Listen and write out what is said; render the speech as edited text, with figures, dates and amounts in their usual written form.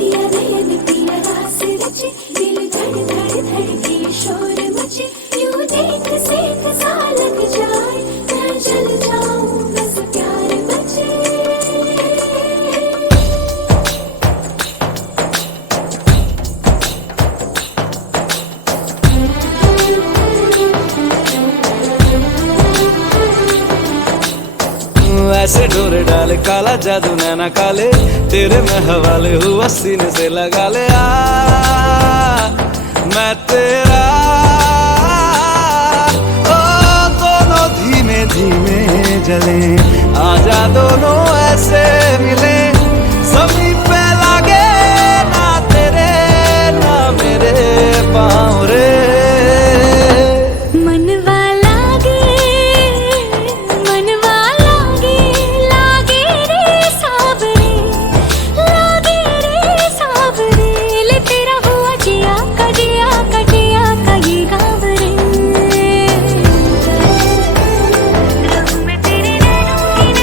पिया नयन पिया रास रचे, दिल धड़ धड़ धड़के शोर मचे, यूं देख सेक सा लग जाए, मैं जल जाऊं बस प्यार बचे। ऐसे डोर डाले काला जादू नैना काले, तेरे में हवाले हुआ सीने से लगा ले। मैं तेरा ओ दोनों धीमे धीमे जले, आजा दोनों ऐसे मिले, सभी